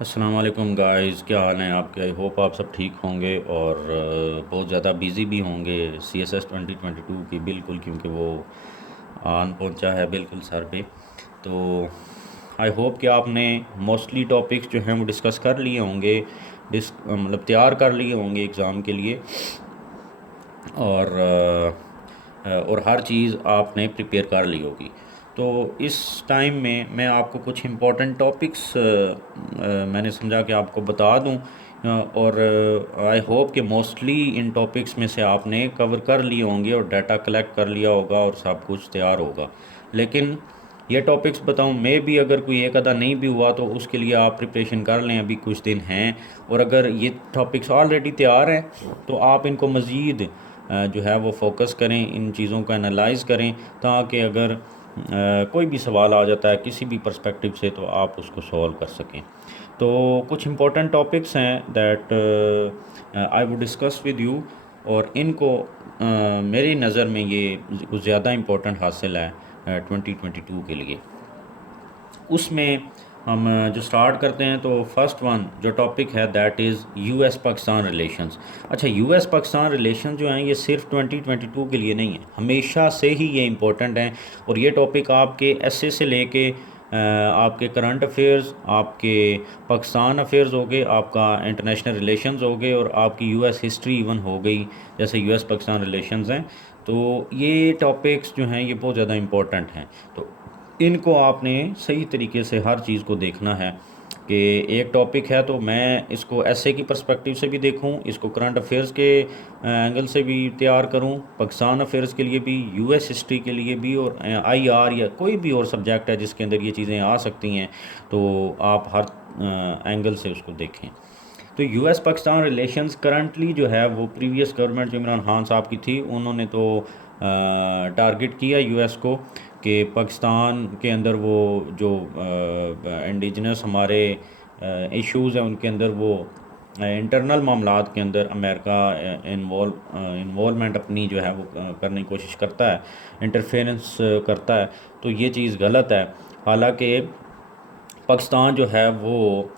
अस्सलाम वालेकुम गाइस, क्या हाल हैं आपके। आई होप आप सब ठीक होंगे और बहुत ज़्यादा बिज़ी भी होंगे CSS 2022 की, बिल्कुल, क्योंकि वो आन पहुंचा है बिल्कुल सर पे। तो आई होप कि आपने मोस्टली टॉपिक्स जो हैं वो डिस्कस कर लिए होंगे, मतलब तैयार कर लिए होंगे एग्ज़ाम के लिए। और हर चीज़ आपने प्रिपेयर कर ली होगी। तो इस टाइम में मैं आपको कुछ इम्पोर्टेंट टॉपिक्स मैंने समझा कि आपको बता दूं, और आई होप कि मोस्टली इन टॉपिक्स में से आपने कवर कर लिए होंगे और डाटा कलेक्ट कर लिया होगा और सब कुछ तैयार होगा। लेकिन ये टॉपिक्स बताऊं, मैं भी अगर कोई एक आधा नहीं भी हुआ तो उसके लिए आप प्रिपरेशन कर लें, अभी कुछ दिन हैं। और अगर ये टॉपिक्स ऑलरेडी तैयार हैं तो आप इनको मज़ीद जो है वो फोकस करें, इन चीज़ों को एनालाइज करें, ताकि अगर कोई भी सवाल आ जाता है किसी भी पर्सपेक्टिव से तो आप उसको सॉल्व कर सकें। तो कुछ इंपॉर्टेंट टॉपिक्स हैं that I would discuss with you, और इनको मेरी नज़र में ये कुछ ज़्यादा इम्पोर्टेंट हासिल है 2022 के लिए। उसमें हम जो स्टार्ट करते हैं तो फर्स्ट वन जो टॉपिक है that is US Pakistan relations. अच्छा, US पाकिस्तान रिलेशन जो हैं ये सिर्फ 2022 के लिए नहीं है, हमेशा से ही ये इम्पोर्टेंट हैं। और ये टॉपिक आपके ऐसे से लेके आपके करंट अफेयर्स, आपके पाकिस्तान अफेयर्स हो गए, आपका इंटरनेशनल रिलेशंस हो गए, और आपकी US हिस्ट्री इवन हो गई, जैसे US पाकिस्तान रिलेशंस हैं। तो ये टॉपिक्स जो हैं ये बहुत ज़्यादा इम्पोर्टेंट हैं। तो इनको आपने सही तरीके से हर चीज़ को देखना है कि एक टॉपिक है तो मैं इसको ऐसे की पर्सपेक्टिव से भी देखूं, इसको करंट अफेयर्स के एंगल से भी तैयार करूं, पाकिस्तान अफेयर्स के लिए भी, US हिस्ट्री के लिए भी, और IR या कोई भी और सब्जेक्ट है जिसके अंदर ये चीज़ें आ सकती हैं, तो आप हर एंगल से उसको देखें। तो US पाकिस्तान रिलेशंस करंटली जो है वो प्रीवियस गवर्नमेंट जो इमरान खान साहब की थी, उन्होंने तो टारगेट किया US को कि पाकिस्तान के अंदर वो जो इंडिजिनस हमारे इश्यूज़ हैं उनके अंदर वो इंटरनल मामलात के अंदर अमेरिका इन्वॉल्वमेंट अपनी जो है वो करने की कोशिश करता है, इंटरफेरेंस करता है। तो ये चीज़ गलत है। हालांकि पाकिस्तान जो है वो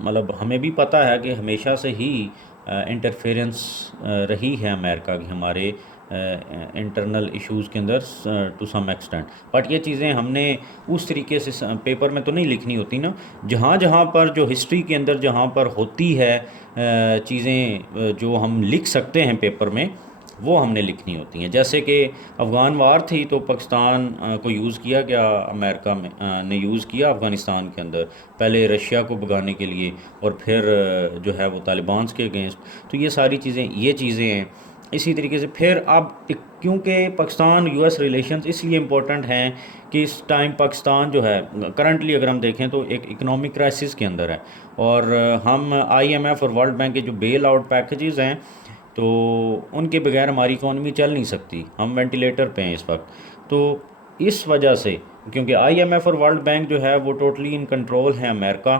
मतलब हमें भी पता है कि हमेशा से ही इंटरफेरेंस रही है अमेरिका की हमारे इंटरनल इश्यूज़ के अंदर टू सम एक्सटेंट। बट ये चीज़ें हमने उस तरीके से पेपर में तो नहीं लिखनी होती ना। जहाँ जहाँ पर जो हिस्ट्री के अंदर जहाँ पर होती है चीज़ें जो हम लिख सकते हैं पेपर में, वो हमने लिखनी होती हैं। जैसे कि अफ़गान वार थी तो पाकिस्तान को यूज़ किया गया, अमेरिका में ने यूज़ किया अफ़गानिस्तान के अंदर, पहले रशिया को भगाने के लिए, और फिर जो है वो तालिबान के अगेंस्ट। तो ये सारी चीज़ें हैं। इसी तरीके से फिर अब क्योंकि पाकिस्तान US रिलेशंस इसलिए इम्पोर्टेंट हैं कि इस टाइम पाकिस्तान जो है करंटली अगर हम देखें तो एक इकोनॉमिक क्राइसिस के अंदर है, और हम IMF और वर्ल्ड बैंक के जो बेल आउट पैकेजेस हैं तो उनके बगैर हमारी इकॉनमी चल नहीं सकती, हम वेंटिलेटर पे हैं इस वक्त। तो इस वजह से, क्योंकि IMF और वर्ल्ड बैंक जो है वो टोटली इन कंट्रोल है अमेरिका,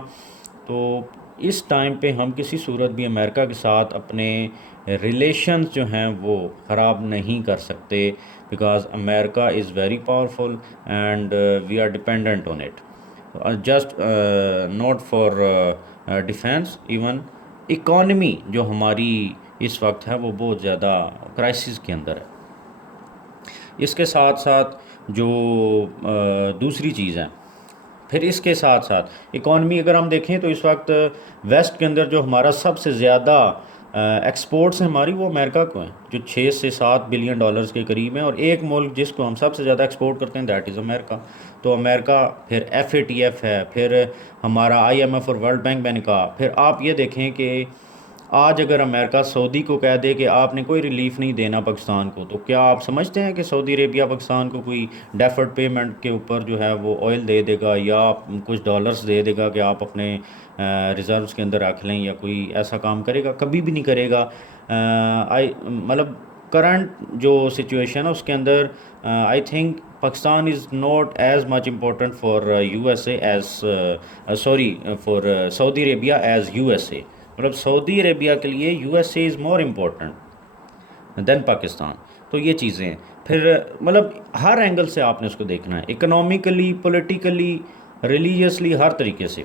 तो इस टाइम पे हम किसी सूरत भी अमेरिका के साथ अपने रिलेशंस जो हैं वो ख़राब नहीं कर सकते, because America is very powerful and we are dependent on it, just not for defence, even economy जो हमारी इस वक्त है वो बहुत ज़्यादा क्राइसिस के अंदर है। इसके साथ साथ जो दूसरी चीज़ है, फिर इसके साथ साथ इकॉनमी अगर हम देखें तो इस वक्त वेस्ट के अंदर जो हमारा सबसे ज़्यादा एक्सपोर्ट्स हैं हमारी, वो अमेरिका को हैं, जो 6 से 7 बिलियन डॉलर्स के करीब हैं। और एक मुल्क जिसको हम सबसे ज़्यादा एक्सपोर्ट करते हैं दैट इज़ अमेरिका। तो अमेरिका, फिर FATF है, फिर हमारा IMF और वर्ल्ड बैंक मैंने कहा। फिर आप ये देखें कि आज अगर अमेरिका सऊदी को कह दे कि आपने कोई रिलीफ नहीं देना पाकिस्तान को, तो क्या आप समझते हैं कि सऊदी अरेबिया पाकिस्तान को कोई डेफर्ड पेमेंट के ऊपर जो है वो ऑयल दे देगा या कुछ डॉलर्स दे देगा कि आप अपने रिज़र्व्स के अंदर रख लें, या कोई ऐसा काम करेगा? कभी भी नहीं करेगा। आई मतलब करंट जो सिचुएशन है उसके अंदर I think Pakistan is not as much important for USA as sorry for Saudi Arabia as USA। मतलब सऊदी अरेबिया के लिए USA is more important than Pakistan. तो ये चीज़ें हैं। फिर मतलब हर एंगल से आपने उसको देखना है, इकोनॉमिकली, पॉलिटिकली, रिलीजियसली, हर तरीके से।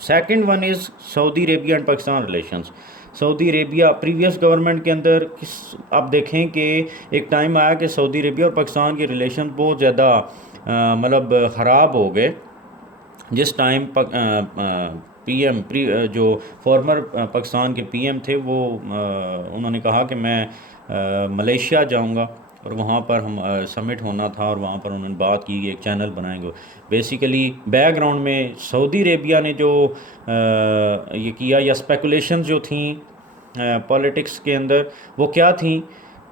Second one is Saudi Arabia and Pakistan relations. Saudi Arabia previous government के अंदर किस, आप देखें कि एक टाइम आया कि सऊदी अरेबिया और पाकिस्तान के रिलेशन बहुत ज़्यादा मतलब ख़राब हो गए। जिस टाइम पीएम जो फॉर्मर पाकिस्तान के पीएम थे वो उन्होंने कहा कि मैं मलेशिया जाऊंगा और वहाँ पर हम समिट होना था और वहाँ पर उन्होंने बात की कि एक चैनल बनाएंगे। बेसिकली बैकग्राउंड में सऊदी अरेबिया ने जो ये किया या स्पेकुलेशंस जो थी पॉलिटिक्स के अंदर, वो क्या थी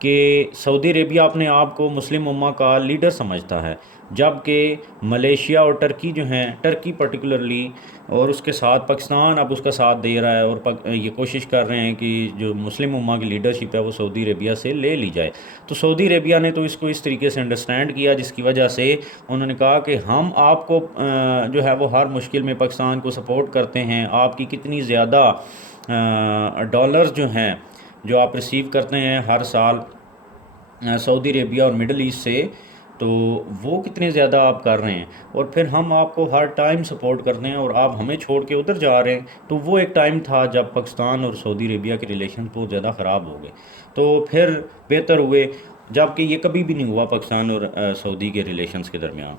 कि सऊदी अरेबिया अपने आप को मुस्लिम उम्मा का लीडर समझता है, जबकि मलेशिया और टर्की जो हैं, टर्की पर्टिकुलरली और उसके साथ पाकिस्तान अब उसका साथ दे रहा है और ये कोशिश कर रहे हैं कि जो मुस्लिम उम्मा की लीडरशिप है वो सऊदी अरेबिया से ले ली जाए। तो सऊदी अरेबिया ने तो इसको इस तरीके से अंडरस्टैंड किया, जिसकी वजह से उन्होंने कहा कि हम आपको जो है वो हर मुश्किल में पाकिस्तान को सपोर्ट करते हैं। आपकी कितनी ज़्यादा डॉलर्स जो हैं जो आप रिसीव करते हैं हर साल सऊदी अरेबिया और मिडल ईस्ट से, तो वो कितने ज़्यादा आप कर रहे हैं और फिर हम आपको हर टाइम सपोर्ट करते हैं और आप हमें छोड़ के उधर जा रहे हैं। तो वो एक टाइम था जब पाकिस्तान और सऊदी अरेबिया के रिलेशन बहुत ज़्यादा ख़राब हो गए, तो फिर बेहतर हुए, जबकि ये कभी भी नहीं हुआ पाकिस्तान और सऊदी के रिलेशंस के दरमियान।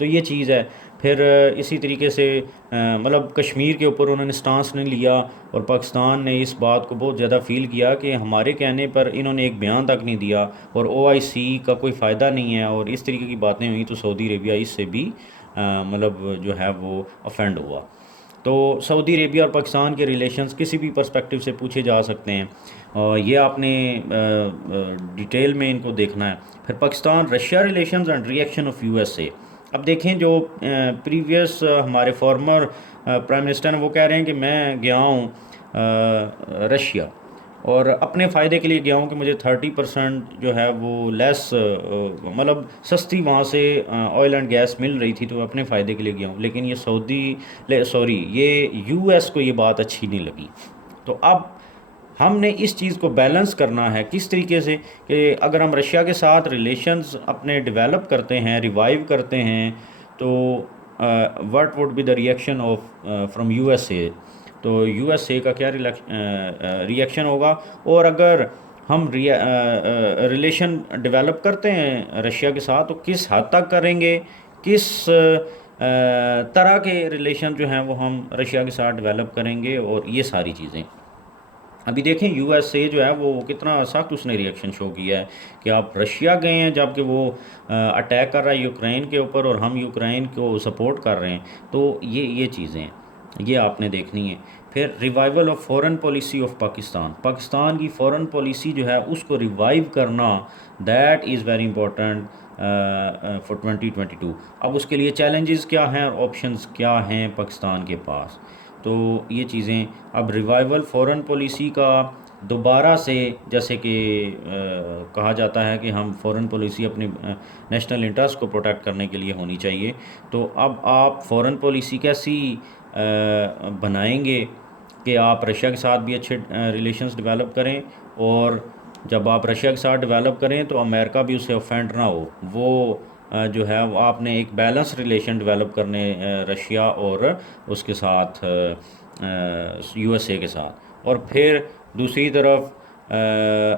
तो ये चीज़ है। फिर इसी तरीके से मतलब कश्मीर के ऊपर उन्होंने स्टांस नहीं लिया और पाकिस्तान ने इस बात को बहुत ज़्यादा फ़ील किया कि हमारे कहने पर इन्होंने एक बयान तक नहीं दिया और OIC का कोई फ़ायदा नहीं है और इस तरीके की बातें हुई। तो सऊदी अरेबिया इससे भी मतलब जो है वो ऑफेंड हुआ। तो सऊदी अरेबिया और पाकिस्तान के रिलेशंस किसी भी पर्सपेक्टिव से पूछे जा सकते हैं और ये आपने डिटेल में इनको देखना है। फिर Pakistan Russia relations and reaction of USA। अब देखें जो प्रीवियस हमारे फॉर्मर प्राइम मिनिस्टर हैं वो कह रहे हैं कि मैं गया हूँ रशिया और अपने फ़ायदे के लिए गया हूँ कि मुझे 30% जो है वो लेस मतलब सस्ती वहाँ से ऑयल एंड गैस मिल रही थी, तो अपने फ़ायदे के लिए गया हूँ। लेकिन ये US को ये बात अच्छी नहीं लगी। तो अब हमने इस चीज़ को बैलेंस करना है किस तरीके से कि अगर हम रशिया के साथ रिलेशंस अपने डेवलप करते हैं, रिवाइव करते हैं, तो what would be the reaction of from USA। तो USA का क्या रिएक्शन होगा, और अगर हम रिलेशन डेवलप करते हैं रशिया के साथ तो किस हद तक करेंगे, किस तरह के रिलेशन जो हैं वो हम रशिया के साथ डेवलप करेंगे, और ये सारी चीज़ें। अभी देखें USA जो है वो कितना सख्त उसने रिएक्शन शो किया है कि आप रशिया गए हैं जबकि वो अटैक कर रहा है यूक्रेन के ऊपर और हम यूक्रेन को सपोर्ट कर रहे हैं। तो ये चीज़ें ये आपने देखनी है। फिर revival of foreign policy of Pakistan, Pakistan की फ़ॉरेन पॉलिसी जो है उसको रिवाइव करना, that is very important for 2022। अब उसके लिए चैलेंजेस क्या हैं और ऑप्शंस क्या हैं पाकिस्तान के पास, तो ये चीज़ें। अब रिवाइवल फॉरेन पॉलिसी का दोबारा से, जैसे कि कहा जाता है कि हम फॉरेन पॉलिसी अपनी नेशनल इंटरेस्ट को प्रोटेक्ट करने के लिए होनी चाहिए। तो अब आप फॉरेन पॉलिसी कैसी बनाएंगे कि आप रशिया के साथ भी अच्छे रिलेशंस डेवलप करें, और जब आप रशिया के साथ डेवलप करें तो अमेरिका भी उससे ऑफेंड ना हो। वो जो है वो आपने एक बैलेंस रिलेशन डेवलप करने रशिया और उसके साथ USA के साथ। और फिर दूसरी तरफ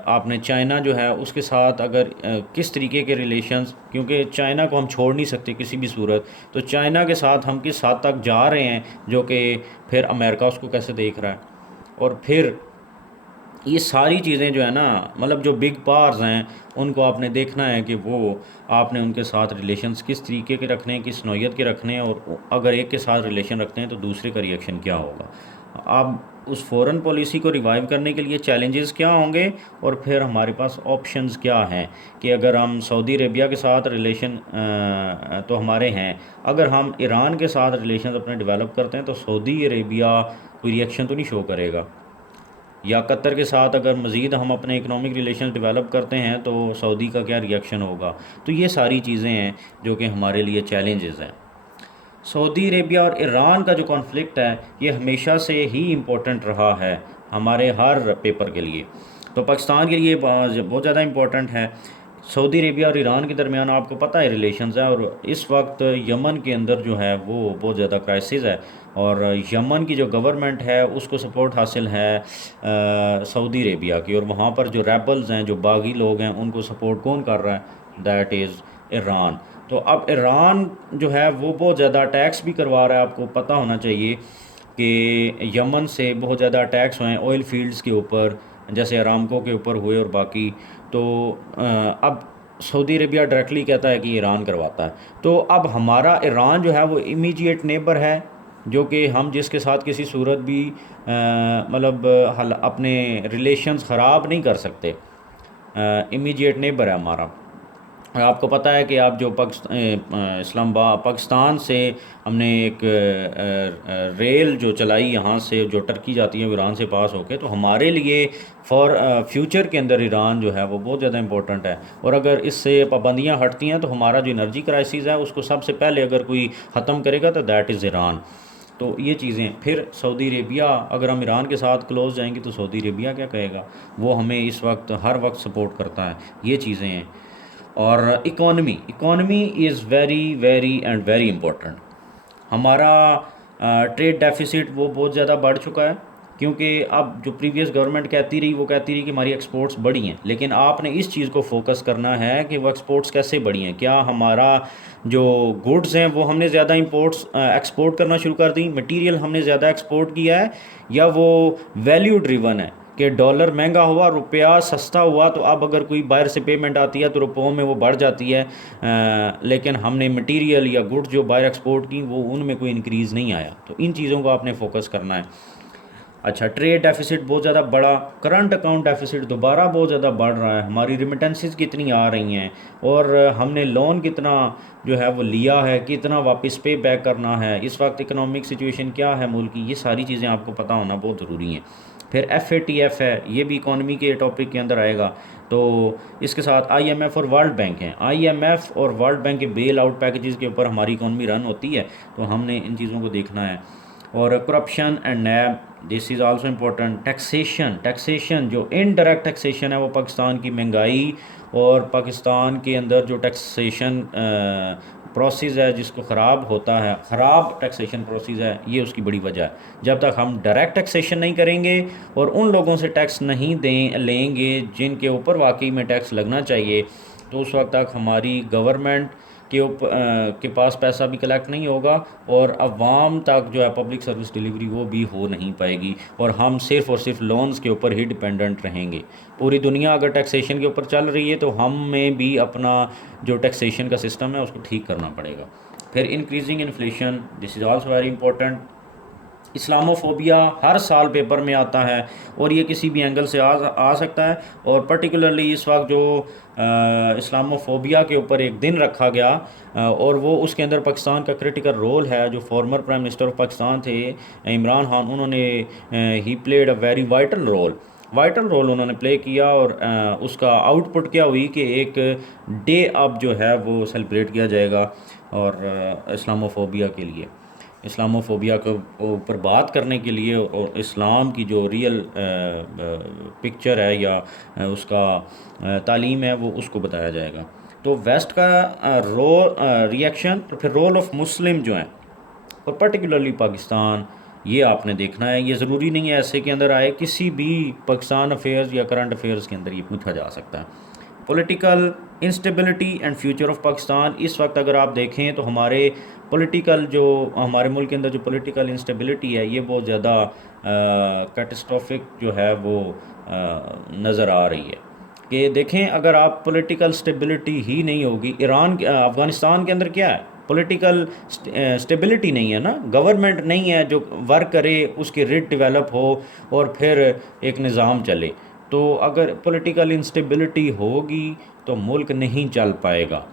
आपने चाइना जो है उसके साथ अगर किस तरीके के रिलेशंस, क्योंकि चाइना को हम छोड़ नहीं सकते किसी भी सूरत, तो चाइना के साथ हम किस हद तक जा रहे हैं, जो कि फिर अमेरिका उसको कैसे देख रहा है। और फिर ये सारी चीज़ें जो है ना, मतलब जो बिग पावर्स हैं उनको आपने देखना है कि वो आपने उनके साथ रिलेशंस किस तरीके के रखने हैं, किस नौयत के रखने हैं, और अगर एक के साथ रिलेशन रखते हैं तो दूसरे का रिएक्शन क्या होगा। अब उस फॉरेन पॉलिसी को रिवाइव करने के लिए चैलेंजेस क्या होंगे, और फिर हमारे पास ऑप्शंस क्या हैं कि अगर हम सऊदी अरेबिया के साथ रिलेशन तो हमारे हैं, अगर हम ईरान के साथ रिलेशन अपने डेवलप करते हैं तो सऊदी अरेबिया कोई रिएक्शन तो नहीं शो करेगा, या कतर के साथ अगर मज़ीद हम अपने इकोनॉमिक रिलेशन डेवलप करते हैं तो सऊदी का क्या रिएक्शन होगा। तो ये सारी चीज़ें हैं जो कि हमारे लिए चैलेंजेस हैं। सऊदी अरेबिया और ईरान का जो कॉन्फ्लिक्ट है ये हमेशा से ही इम्पोर्टेंट रहा है हमारे हर पेपर के लिए, तो पाकिस्तान के लिए बहुत ज़्यादा इम्पोर्टेंट है। सऊदी अरेबिया और ईरान के दरमियान आपको पता है रिलेशंस है, और इस वक्त यमन के अंदर जो है वो बहुत ज़्यादा क्राइसिस है, और यमन की जो गवर्नमेंट है उसको सपोर्ट हासिल है सऊदी अरेबिया की, और वहाँ पर जो रेबल्स हैं, जो बागी लोग हैं, उनको सपोर्ट कौन कर रहा है? That is Iran. तो अब ईरान जो है वो बहुत ज़्यादा अटैक्स भी करवा रहा है। आपको पता होना चाहिए कि यमन से बहुत ज़्यादा अटैक्स हुए हैं ऑयल फील्ड्स के ऊपर, जैसे अरामको के ऊपर हुए और बाकी। तो अब सऊदी अरेबिया डायरेक्टली कहता है कि ईरान करवाता है। तो अब हमारा ईरान जो है वो इमीडिएट नेबर है, जो कि हम जिसके साथ किसी सूरत भी मतलब अपने रिलेशंस ख़राब नहीं कर सकते। इमीडिएट नेबर है हमारा। और आपको पता है कि आप जो इस्लामाबाद पाकिस्तान से हमने एक रेल जो चलाई यहाँ से, जो टर्की जाती है ईरान से पास होके, तो हमारे लिए फॉर फ्यूचर के अंदर ईरान जो है वो बहुत ज़्यादा इंपॉर्टेंट है। और अगर इससे पाबंदियाँ हटती हैं तो हमारा जो एनर्जी क्राइसिस है उसको सबसे पहले अगर कोई ख़त्म करेगा तो दैट इज़ ईरान। तो ये चीज़ें, फिर सऊदी अरेबिया, अगर हम ईरान के साथ क्लोज जाएंगे तो सऊदी अरेबिया क्या कहेगा? वो हमें इस वक्त हर वक्त सपोर्ट करता है। ये चीज़ें हैं। और economy, economy is very very and very important. हमारा ट्रेड डेफिसिट वो बहुत ज़्यादा बढ़ चुका है, क्योंकि अब जो प्रीवियस गवर्नमेंट कहती रही वो कहती रही कि हमारी एक्सपोर्ट्स बढ़ी हैं, लेकिन आपने इस चीज़ को फोकस करना है कि वो एक्सपोर्ट्स कैसे बढ़ी हैं। क्या हमारा जो गुड्स हैं वो हमने ज़्यादा इंपोर्ट्स एक्सपोर्ट करना शुरू कर दी, मटेरियल हमने ज़्यादा एक्सपोर्ट किया है, या वो वैल्यू ड्रिवन है कि डॉलर महंगा हुआ, रुपया सस्ता हुआ, तो अब अगर कोई बाहर से पेमेंट आती है तो रुपयों में वो बढ़ जाती है, लेकिन हमने मटेरियल या गुड्स जो बाहर एक्सपोर्ट की वो उनमें कोई इंक्रीज़ नहीं आया। तो इन चीज़ों को आपने फोकस करना है। अच्छा, ट्रेड डेफिसिट बहुत ज़्यादा बढ़ा, करंट अकाउंट डेफिसिट दोबारा बहुत ज़्यादा बढ़ रहा है, हमारी रिमिटेंसेस कितनी आ रही हैं, और हमने लोन कितना जो है वो लिया है, कितना वापस पे बैक करना है, इस वक्त इकोनॉमिक सिचुएशन क्या है मुल्क की, ये सारी चीज़ें आपको पता होना बहुत ज़रूरी हैं। फिर FATF है, ये भी इकोनॉमी के टॉपिक के अंदर आएगा। तो इसके साथ IMF और वर्ल्ड बैंक हैं। IMF और वर्ल्ड बैंक के बेल आउट पैकेजेस के ऊपर हमारी इकोनॉमी रन होती है, तो हमने इन चीज़ों को देखना है। और corruption and NAB, this is also important. Taxation, taxation जो इनडायरेक्ट टैक्सेशन है वो पाकिस्तान की महंगाई, और पाकिस्तान के अंदर जो टैक्सेशन प्रोसेस है जिसको ख़राब होता है, ख़राब टैक्सेशन प्रोसेस है, ये उसकी बड़ी वजह है। जब तक हम डायरेक्ट टैक्सेशन नहीं करेंगे और उन लोगों से टैक्स नहीं लेंगे जिनके ऊपर वाकई में टैक्स लगना चाहिए, तो उस वक्त तक हमारी गवर्नमेंट के पास पैसा भी कलेक्ट नहीं होगा, और अवाम तक जो है पब्लिक सर्विस डिलीवरी वो भी हो नहीं पाएगी, और हम सिर्फ़ और सिर्फ लोन्स के ऊपर ही डिपेंडेंट रहेंगे। पूरी दुनिया अगर टैक्सेशन के ऊपर चल रही है तो हमें भी अपना जो टैक्सेशन का सिस्टम है उसको ठीक करना पड़ेगा। फिर increasing inflation, this is also very important. Islamophobia हर साल पेपर में आता है, और ये किसी भी एंगल से आ सकता है, और पर्टिकुलरली इस वक्त जो इस्लामोफोबिया के ऊपर एक दिन रखा गया, और वो उसके अंदर पाकिस्तान का क्रिटिकल रोल है। जो former prime minister of Pakistan थे इमरान खान, उन्होंने ही played a very vital role उन्होंने प्ले किया, और उसका आउटपुट क्या हुई कि एक डे अब जो है वो सेलिब्रेट किया जाएगा, और इस्लामोफोबिया के लिए, इस्लामोफोबिया के ऊपर बात करने के लिए, और इस्लाम की जो रियल पिक्चर है या उसका तालीम है वो उसको बताया जाएगा। तो वेस्ट का रोल रिएक्शन, तो फिर रोल ऑफ मुस्लिम जो हैं, और पर्टिकुलरली पाकिस्तान, ये आपने देखना है। ये ज़रूरी नहीं है ऐसे के अंदर आए, किसी भी पाकिस्तान अफेयर्स या करंट अफेयर्स के अंदर ये पूछा जा सकता है। Political instability and future of Pakistan, इस वक्त अगर आप देखें तो हमारे पॉलिटिकल जो हमारे मुल्क के अंदर जो पॉलिटिकल इंस्टेबिलिटी है ये बहुत ज़्यादा कैटास्ट्रोफिक जो है वो नज़र आ रही है। कि देखें, अगर आप पॉलिटिकल स्टेबिलिटी ही नहीं होगी, अफ़गानिस्तान के अंदर क्या है, पॉलिटिकल स्टेबिलिटी नहीं है ना, गवर्नमेंट नहीं है जो वर्क करे, उसकी रिट डेवलप हो और फिर एक निज़ाम चले। तो अगर पॉलिटिकल इंस्टेबिलिटी होगी तो मुल्क नहीं चल पाएगा।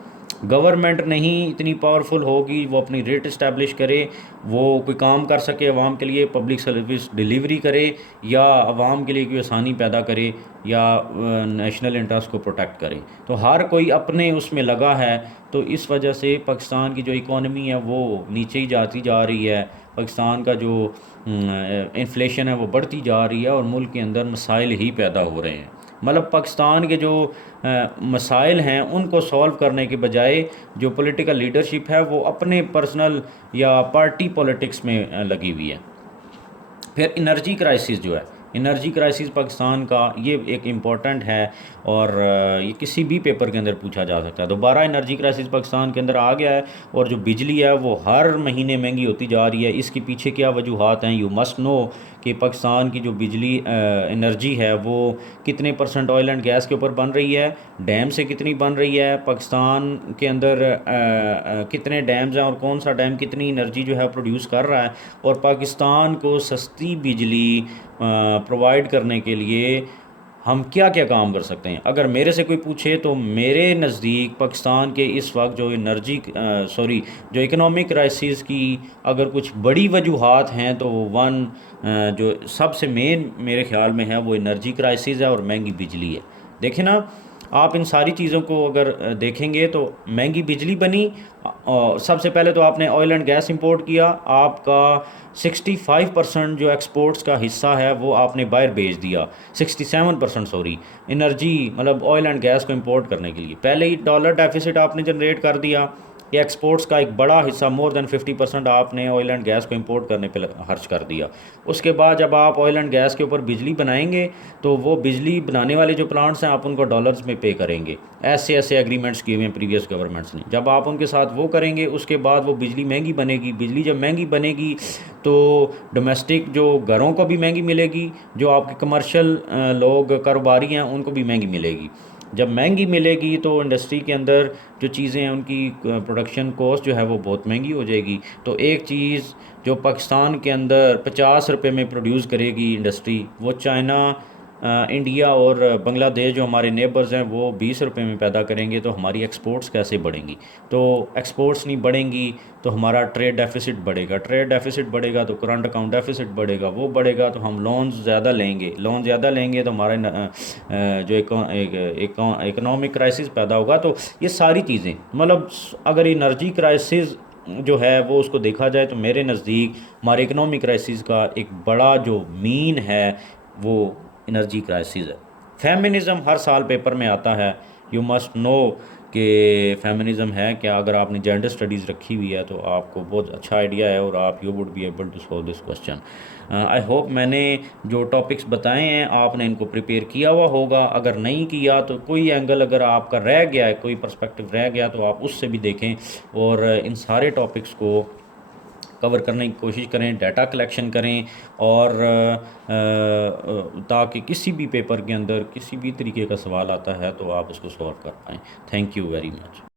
गवर्नमेंट नहीं इतनी पावरफुल होगी वो अपनी रेट इस्टेब्लिश करे, वो कोई काम कर सके आवाम के लिए, पब्लिक सर्विस डिलीवरी करे, या आवाम के लिए कोई आसानी पैदा करे, या नेशनल इंटरेस्ट को प्रोटेक्ट करे। तो हर कोई अपने उसमें लगा है, तो इस वजह से पाकिस्तान की जो इकॉनमी है वो नीचे ही जाती जा रही है, पाकिस्तान का जो इन्फ्लेशन है वो बढ़ती जा रही है, और मुल्क के अंदर मसाइल ही पैदा हो रहे हैं। मतलब पाकिस्तान के जो मसाइल हैं उनको सॉल्व करने के बजाय जो पॉलिटिकल लीडरशिप है वो अपने पर्सनल या पार्टी पॉलिटिक्स में लगी हुई है। फिर एनर्जी क्राइसिस जो है, एनर्जी क्राइसिस पाकिस्तान का ये एक इम्पॉर्टेंट है, और ये किसी भी पेपर के अंदर पूछा जा सकता है। दोबारा एनर्जी क्राइसिस पाकिस्तान के अंदर आ गया है, और जो बिजली है वो हर महीने महंगी होती जा रही है। इसके पीछे क्या वजूहात हैं, यू मस्ट नो कि पाकिस्तान की जो बिजली एनर्जी है वो कितने परसेंट ऑयल एंड गैस के ऊपर बन रही है, डैम से कितनी बन रही है, पाकिस्तान के अंदर कितने डैम्स हैं और कौन सा डैम कितनी एनर्जी जो है प्रोड्यूस कर रहा है। और पाकिस्तान को सस्ती बिजली प्रोवाइड करने के लिए हम क्या क्या काम कर सकते हैं। अगर मेरे से कोई पूछे तो मेरे नज़दीक पाकिस्तान के इस वक्त जो जो इकोनॉमिक क्राइसिस की अगर कुछ बड़ी वजूहात हैं तो वन जो सबसे मेन मेरे ख्याल में है वो एनर्जी क्राइसिस है और महंगी बिजली है। देखें ना, आप इन सारी चीज़ों को अगर देखेंगे तो महंगी बिजली बनी, और सबसे पहले तो आपने ऑयल एंड गैस इंपोर्ट किया, आपका 65% जो एक्सपोर्ट्स का हिस्सा है वो आपने बाहर भेज दिया, 67% सॉरी, एनर्जी मतलब ऑयल एंड गैस को इंपोर्ट करने के लिए। पहले ही डॉलर डेफिसिट आपने जनरेट कर दिया, कि एक्सपोर्ट्स का एक बड़ा हिस्सा मोर देन 50% आपने ऑयल एंड गैस को इंपोर्ट करने पे खर्च कर दिया। उसके बाद जब आप ऑयल एंड गैस के ऊपर बिजली बनाएंगे तो वो बिजली बनाने वाले जो प्लांट्स हैं आप उनको डॉलर्स में पे करेंगे। ऐसे ऐसे एग्रीमेंट्स किए हुए हैं प्रीवियस गवर्नमेंट्स ने। जब आप उनके साथ वो करेंगे उसके बाद वो बिजली महंगी बनेगी। बिजली जब महंगी बनेगी तो डोमेस्टिक जो घरों को भी महंगी मिलेगी, जो आपके कमर्शियल लोग कारोबारी हैं उनको भी महंगी मिलेगी। जब महंगी मिलेगी तो इंडस्ट्री के अंदर जो चीज़ें हैं उनकी प्रोडक्शन कॉस्ट जो है वो बहुत महंगी हो जाएगी। तो एक चीज़ जो पाकिस्तान के अंदर 50 रुपये में प्रोड्यूस करेगी इंडस्ट्री, वो चाइना, इंडिया और बांग्लादेश जो हमारे नेबर्स हैं वो 20 रुपये में पैदा करेंगे। तो हमारी एक्सपोर्ट्स कैसे बढ़ेंगी? तो एक्सपोर्ट्स नहीं बढ़ेंगी तो हमारा ट्रेड डेफिसिट बढ़ेगा, ट्रेड डेफिसिट बढ़ेगा तो करंट अकाउंट डेफिसिट बढ़ेगा, वो बढ़ेगा तो हम लोन ज़्यादा लेंगे, लोन ज़्यादा लेंगे तो हमारा जो इकोनॉमिक क्राइसिस पैदा होगा। तो ये सारी चीज़ें मतलब अगर एनर्जी क्राइसिस जो है वो उसको देखा जाए तो मेरे नज़दीक हमारे इकोनॉमिक क्राइसिस का एक बड़ा जो मीन है वो एनर्जी क्राइसिस है। फेमिनिज़म हर साल पेपर में आता है, यू मस्ट नो कि फेमिनिज़म है क्या। अगर आपने जेंडर स्टडीज़ रखी हुई है तो आपको बहुत अच्छा आइडिया है और आप you would be able to solve this question. I hope मैंने जो टॉपिक्स बताए हैं आपने इनको प्रिपेयर किया हुआ होगा। अगर नहीं किया तो कोई एंगल अगर आपका रह गया है, कोई पर्सपेक्टिव रह गया तो आप उससे भी देखें, और इन सारे टॉपिक्स को कवर करने की कोशिश करें, डाटा कलेक्शन करें, और ताकि किसी भी पेपर के अंदर किसी भी तरीके का सवाल आता है तो आप उसको सॉल्व कर पाएँ। Thank you very much.